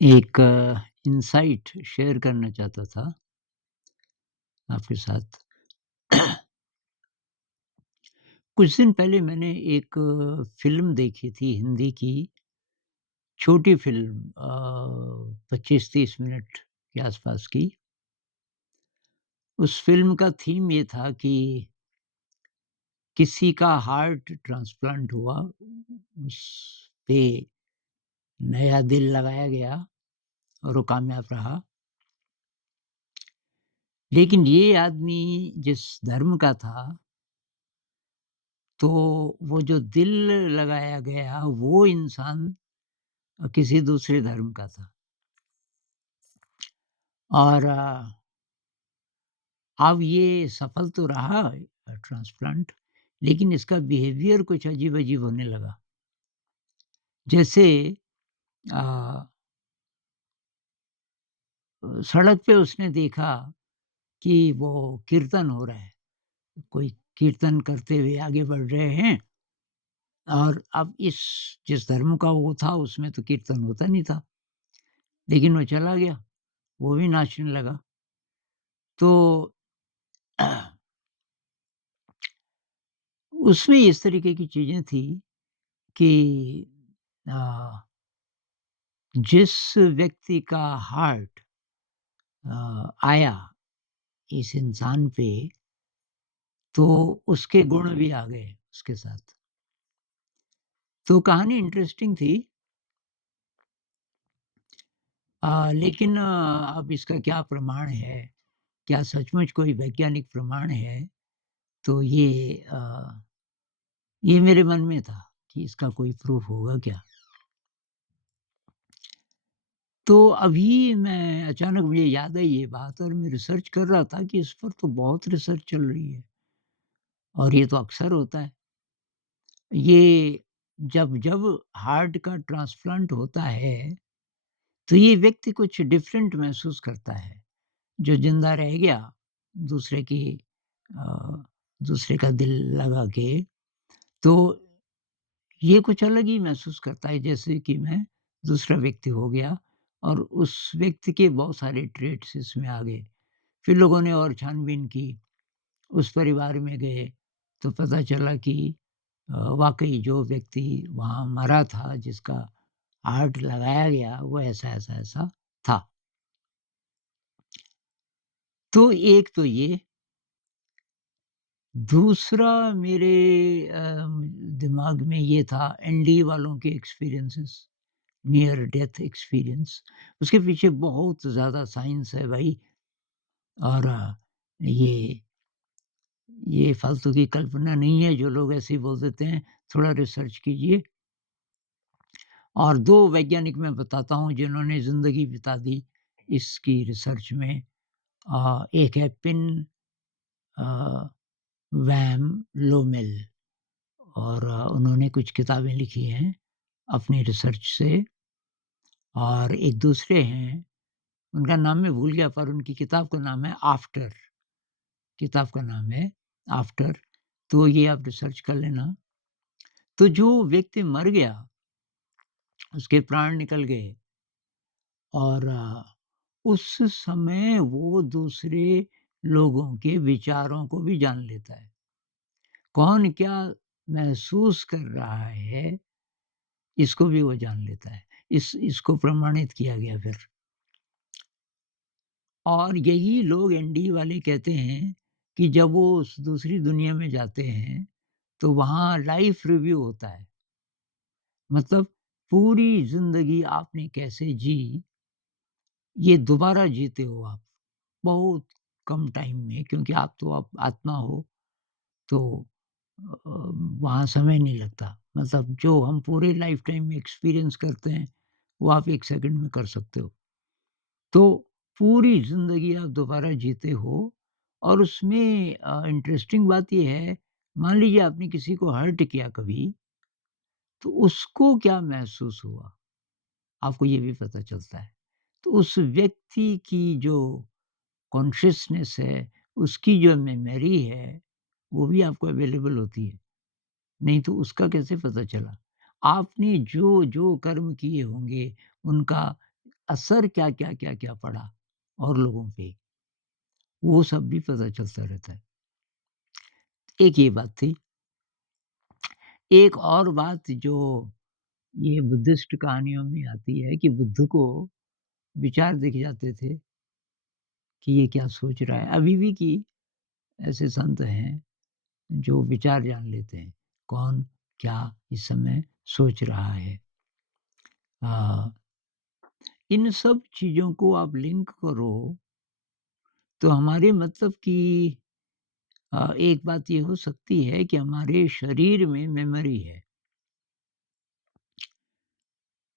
एक insight share करना चाहता था आपके साथ। कुछ दिन पहले मैंने एक फ़िल्म देखी थी हिंदी की, छोटी फ़िल्म 25-30 मिनट के आसपास की। उस फ़िल्म का थीम ये था कि किसी का हार्ट ट्रांसप्लांट हुआ, उस पे नया दिल लगाया गया और वो कामयाब रहा। लेकिन ये आदमी जिस धर्म का था, तो वो जो दिल लगाया गया वो इंसान किसी दूसरे धर्म का था। और अब ये सफल तो रहा ट्रांसप्लांट, लेकिन इसका बिहेवियर कुछ अजीब-अजीब होने लगा। जैसे अ, सड़क पे उसने देखा कि वो कीर्तन हो रहा है, कोई कीर्तन करते हुए आगे बढ़ रहे हैं और अब इस जिस धर्म का वो था उसमें तो कीर्तन होता नहीं था, लेकिन वो चला गया, वो भी नाचने लगा। तो उसमें इस तरीके की चीज़ें थी कि अ, जिस व्यक्ति का हार्ट आया इस इंसान पे, तो उसके गुण भी आ गए उसके साथ। तो कहानी इंटरेस्टिंग थी। लेकिन अब इसका क्या प्रमाण है? क्या सचमुच कोई वैज्ञानिक प्रमाण है? तो ये मेरे मन में था कि इसका कोई प्रूफ़ होगा क्या? तो अभी मैं अचानक मुझे याद आई ये बात और मैं रिसर्च कर रहा था कि इस पर तो बहुत रिसर्च चल रही है और ये तो अक्सर होता है। ये जब जब हार्ट का ट्रांसप्लांट होता है, तो ये व्यक्ति कुछ डिफरेंट महसूस करता है। जो ज़िंदा रह गया दूसरे की अ, दूसरे का दिल लगा के, तो ये कुछ अलग ही महसूस करता है जैसे कि मैं दूसरा व्यक्ति हो गया और उस व्यक्ति के बहुत सारे ट्रेट्स इसमें आ गए। फिर लोगों ने और छानबीन की, उस परिवार में गए, तो पता चला कि वाक़ई जो व्यक्ति वहाँ मरा था, जिसका हार्ट लगाया गया, वो ऐसा-ऐसा-ऐसा था। तो एक तो ये, दूसरा मेरे दिमाग में ये था एनडी वालों के एक्सपीरियंसेस, नियर डेथ एक्सपीरियंस। उसके पीछे बहुत ज़्यादा साइंस है भाई और ये ये फालतू की कल्पना नहीं है जो लोग ऐसे ही बोल देते हैं, थोड़ा रिसर्च कीजिए। और 2 वैज्ञानिक मैं बताता हूँ जिन्होंने ज़िंदगी बिता दी इसकी रिसर्च में। एक है पिन अ, वैम लोमेल और उन्होंने कुछ किताबें लिखी हैं अपनी रिसर्च से और एक दूसरे हैं, उनका नाम मैं भूल गया पर उनकी किताब का नाम है आफ्टर, किताब का नाम है आफ्टर, तो ये आप रिसर्च कर लेना। तो जो व्यक्ति मर गया, उसके प्राण निकल गए और उस समय वो दूसरे लोगों के विचारों को भी जान लेता है। कौन क्या महसूस कर रहा है, इसको भी वो जान लेता है। इसको प्रमाणित किया गया फिर। और यही लोग एनडी वाले कहते हैं कि जब वो उस दूसरी दुनिया में जाते हैं, तो वहाँ लाइफ़ रिव्यू होता है। मतलब पूरी ज़िंदगी आपने कैसे जी, ये दोबारा जीते हो आप। बहुत कम टाइम में क्योंकि आप तो अब आत्मा हो, तो वहाँ समय नहीं लगता। मतलब जो हम पूरे लाइफ़ टाइम में एक्सपीरियंस करते हैं, वो आप 1 सेकंड में कर सकते हो। तो पूरी ज़िंदगी आप दोबारा जीते हो और उसमें इंटरेस्टिंग बात ये है, मान लीजिए आपने किसी को हर्ट किया कभी, तो उसको क्या महसूस हुआ, आपको ये भी पता चलता है। तो उस व्यक्ति की जो कॉन्शसनेस है, उसकी जो मेमोरी है, वो भी आपको अवेलेबल होती है। नहीं तो उसका कैसे पता चला? आपने जो-जो कर्म किए होंगे, उनका असर क्या-क्या, क्या-क्या पड़ा और लोगों पे, वो सब भी पता चलता रहता है। एक ये बात थी। एक और बात जो ये बुद्धिस्ट कहानियों में आती है कि बुद्ध को विचार दिख जाते थे कि ये क्या सोच रहा है। अभी भी कि ऐसे संत हैं जो विचार जान लेते हैं, कौन क्या इस समय सोच रहा है। अ, इन सब चीज़ों को आप लिंक करो तो हमारे मतलब कि एक बात ये हो सकती है कि हमारे शरीर में मेमोरी है।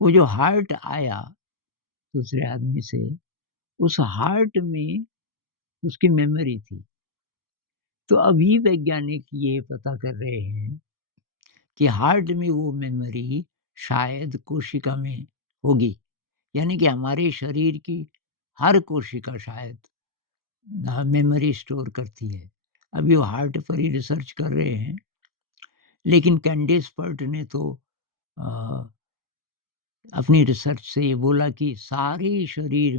वो जो हार्ट आया दूसरे आदमी से, उस हार्ट में उसकी मेमोरी थी। तो अभी वैज्ञानिक ये पता कर रहे हैं कि हार्ट में वो मेमोरी शायद कोशिका में होगी। यानी कि हमारे शरीर की हर कोशिका शायद मेमोरी स्टोर करती है। अभी वो हार्ट पर ही रिसर्च कर रहे हैं, लेकिन कैंडिस पर्ट ने तो अ, अपनी रिसर्च से ये बोला कि सारे शरीर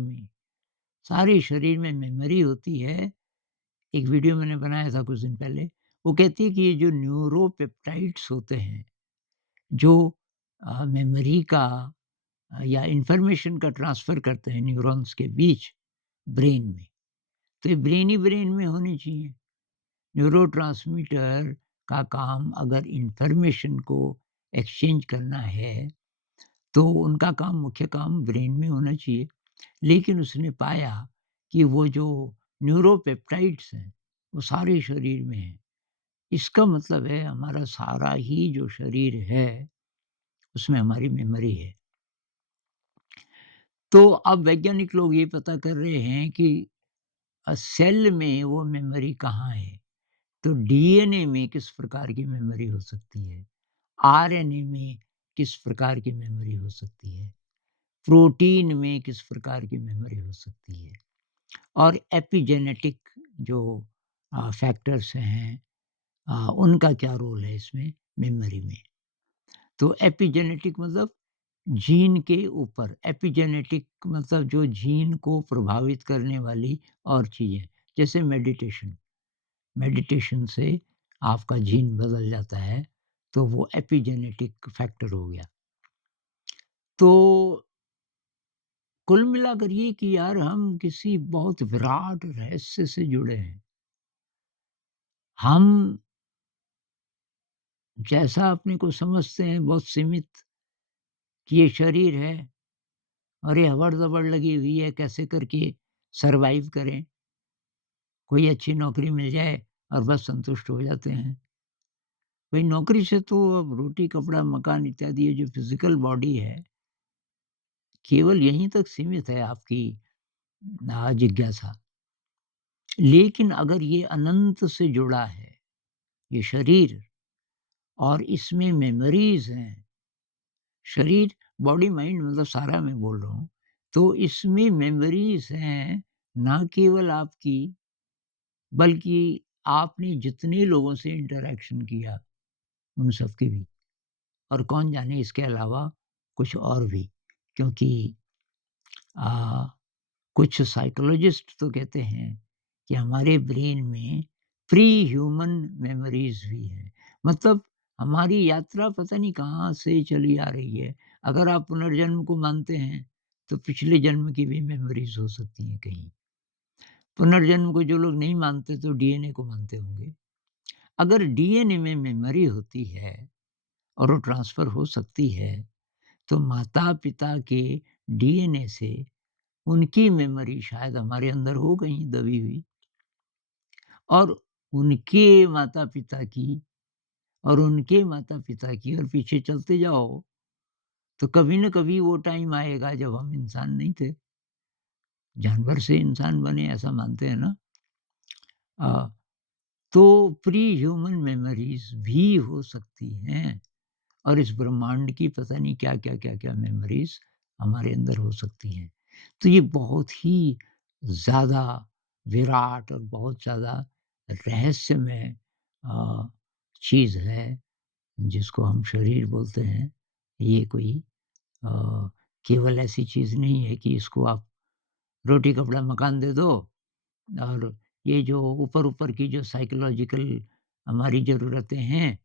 में मेमोरी होती है। एक वीडियो मैंने बनाया था कुछ दिन पहले, वो कहती है कि ये जो न्यूरोपेप्टाइड्स होते हैं, जो मेमोरी का या इन्फॉर्मेशन का ट्रांसफ़र करते हैं न्यूरॉन्स के बीच ब्रेन में, तो ये ब्रेन ही ब्रेन में होनी चाहिए। न्यूरोट्रांसमीटर का काम अगर इन्फॉर्मेशन को एक्सचेंज करना है, तो उनका काम मुख्य काम ब्रेन में होना चाहिए। लेकिन उसने पाया कि वो जो न्यूरोपेप्टाइड्स हैं, वो सारे शरीर में हैं। इसका मतलब है हमारा सारा ही जो शरीर है, उसमें हमारी मेमोरी है। तो अब वैज्ञानिक लोग ये पता कर रहे हैं कि सेल में वो मेमोरी कहाँ है। तो डीएनए में किस प्रकार की मेमोरी हो सकती है, आरएनए में किस प्रकार की मेमोरी हो सकती है, प्रोटीन में किस प्रकार की मेमोरी हो सकती है और एपिजेनेटिक जो फैक्टर्स हैं, उनका क्या रोल है इसमें मेमोरी में। तो एपिजेनेटिक मतलब जीन के ऊपर, एपिजेनेटिक मतलब जो जीन को प्रभावित करने वाली और चीज़ें, जैसे मेडिटेशन। मेडिटेशन से आपका जीन बदल जाता है, तो वो एपिजेनेटिक फैक्टर हो गया। तो कुल मिलाकर ये कि यार हम किसी बहुत विराट रहस्य से जुड़े हैं। हम जैसा अपने को समझते हैं बहुत सीमित कि ये शरीर है और ये हबड़-दबड़ लगी हुई है, कैसे करके सर्वाइव करें, कोई अच्छी नौकरी मिल जाए और बस संतुष्ट हो जाते हैं। भई नौकरी से तो अब रोटी, कपड़ा, मकान इत्यादि ये जो फ़िज़िकल बॉडी है, केवल यहीं तक सीमित है आपकी जिज्ञासा। लेकिन अगर ये अनंत से जुड़ा है, ये शरीर और इसमें मेमोरीज़ हैं, शरीर, बॉडी, माइंड मतलब सारा मैं बोल रहा हूँ, तो इसमें मेमोरीज़ हैं, ना केवल आपकी, बल्कि आपने जितने लोगों से इंटरैक्शन किया, उन सब की भी। और कौन जाने इसके अलावा कुछ और भी, क्योंकि अ, कुछ साइकोलॉजिस्ट तो कहते हैं कि हमारे ब्रेन में प्री ह्यूमन मेमोरीज़ भी हैं। मतलब हमारी यात्रा पता नहीं कहाँ से चली आ रही है। अगर आप पुनर्जन्म को मानते हैं, तो पिछले जन्म की भी मेमोरीज़ हो सकती हैं कहीं। पुनर्जन्म को जो लोग नहीं मानते, तो डीएनए को मानते होंगे। अगर डीएनए में मेमोरी होती है और वो ट्रांसफ़र हो सकती है, तो माता-पिता के डीएनए से उनकी मेमोरी शायद हमारे अंदर हो कहीं दबी हुई और उनके माता-पिता की और उनके माता-पिता की और पीछे चलते जाओ, तो कभी न कभी वो टाइम आएगा जब हम इंसान नहीं थे। जानवर से इंसान बने ऐसा मानते हैं ना? अ, तो प्री ह्यूमन मेमोरीज़ भी हो सकती हैं और इस ब्रह्मांड की पता नहीं क्या-क्या, क्या-क्या मेमोरीज़ हमारे अंदर हो सकती हैं। तो ये बहुत ही ज़्यादा विराट और बहुत ज़्यादा रहस्यमय अ, चीज़ है, जिसको हम शरीर बोलते हैं। ये कोई अ, केवल ऐसी चीज़ नहीं है कि इसको आप रोटी, कपड़ा, मकान दे दो और ये जो ऊपर-ऊपर की जो साइकोलॉजिकल हमारी ज़रूरतें हैं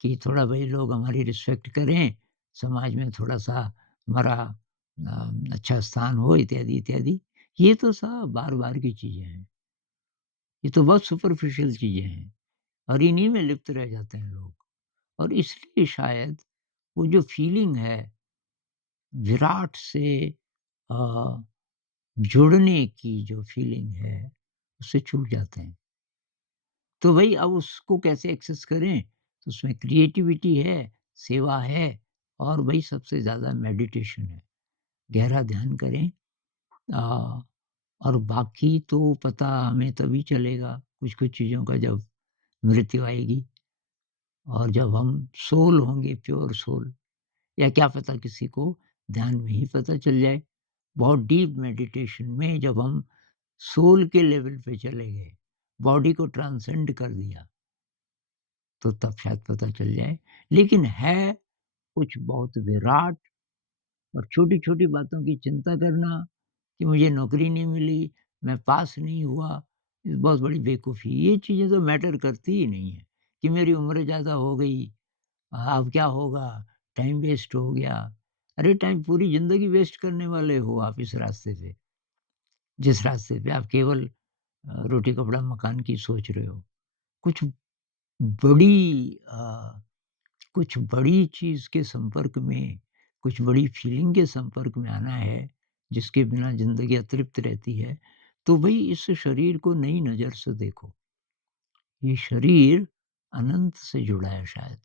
कि थोड़ा भई लोग हमारी रिस्पेक्ट करें, समाज में थोड़ा-सा हमारा अच्छा स्थान हो इत्यादि, इत्यादि। ये तो सब बार-बार की चीज़ें हैं। ये तो बहुत सुपरफिशियल चीज़ें हैं और इन्हीं में लिप्त रह जाते हैं लोग और इसलिए शायद वो जो फीलिंग है विराट से अ, जुड़ने की जो फीलिंग है, उससे चूक जाते हैं। तो भई अब उसको कैसे एक्सेस करें? तो उसमें क्रिएटिविटी है, सेवा है और भई सबसे ज़्यादा मेडिटेशन है। गहरा ध्यान करें अ, और बाकी तो पता हमें तभी चलेगा कुछ-कुछ चीज़ों का जब मृत्यु आएगी और जब हम सोल होंगे, प्योर सोल या क्या पता किसी को ध्यान में ही पता चल जाए। बहुत डीप मेडिटेशन में जब हम सोल के लेवल पे चले गए, बॉडी को ट्रांसेंड कर दिया, तो तब शायद पता चल जाए। लेकिन है कुछ बहुत विराट और छोटी-छोटी बातों की चिंता करना कि मुझे नौकरी नहीं मिली, मैं पास नहीं हुआ, ये बहुत बड़ी बेवकूफ़ी। ये चीज़ें तो मैटर करती ही नहीं है कि मेरी उम्र ज़्यादा हो गई, अब क्या होगा, टाइम वेस्ट हो गया। अरे टाइम पूरी ज़िंदगी वेस्ट करने वाले हो आप इस रास्ते पे, जिस रास्ते पे आप केवल रोटी, कपड़ा, मकान की सोच रहे हो। कुछ बड़ी कुछ बड़ी चीज़ के संपर्क में, कुछ बड़ी फीलिंग के संपर्क में आना है, जिसके बिना ज़िंदगी अतृप्त रहती है, तो भई इस शरीर को नई नज़र से देखो। ये शरीर अनंत से जुड़ा है शायद।